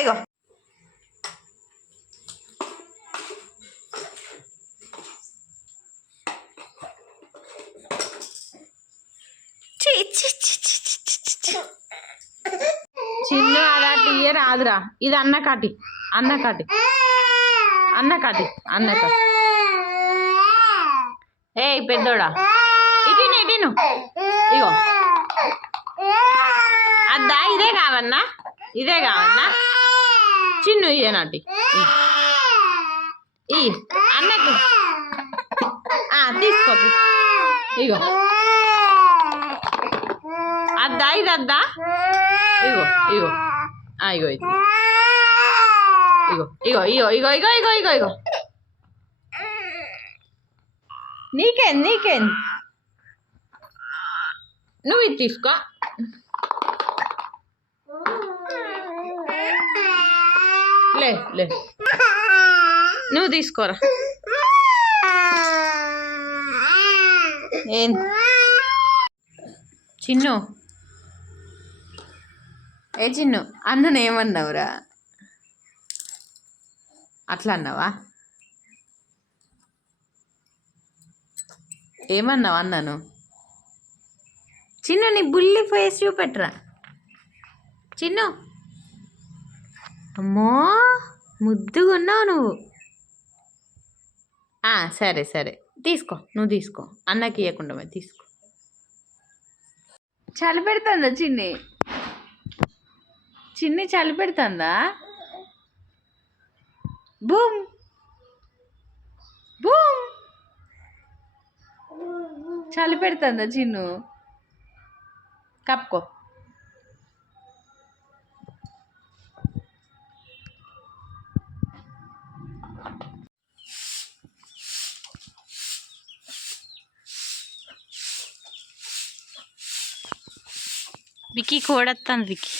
ఇగో. చిన్న అలాంటి ఇయర్ రాదురా. ఇది అన్నకాటి అన్నకాటి అన్నకాటి అన్నకాటి ఏ పెద్దోడా. ఇటీను ఇటీను. ఇగో. అద్దా ఇదే కావన్నా? ఇదే కావన్నా? చిన్ను ఇయ్యనాటి ఈ. అన్నకు. ఆ, తీసుకో ఇగో. అద్దా ఇది అద్దా? ఇగో ఇగో. ఆ, ఇగో ఇది. ఇగో ఇగో ఇగో ఇగో ఇగో ఇగో ఇగో ఇగో. నీకేం నీకేం నువ్వు ఇది తీసుకో. లే లే. నువ్వు తీసుకోరా. ఏం? చిన్ను. ఏ చిన్ను? అన్నను ఏమన్నావురా? అట్లా అన్నావా? ఏమన్నావు అన్నాను? చిన్ను నీ బుల్లి ఫేస్ చూపెట్టరా. చిన్ను. అమ్మో ముద్దుగా ఉన్నావు నువ్వు. ఆ, సరే సరే. తీసుకో నువ్వు తీసుకో. అన్నకి ఇవ్వకుండా మరి తీసుకో. చలి పెడుతుందా చిన్ని? చిన్ని చలి పెడుతుందా? బూమ్. బూమ్. చలి పెడుతుందా చిన్ను? కప్పుకో. ವಿಕ್ಕಿ ಓಡಾಡ್ತಾನೆ ವಿಕ್ಕಿ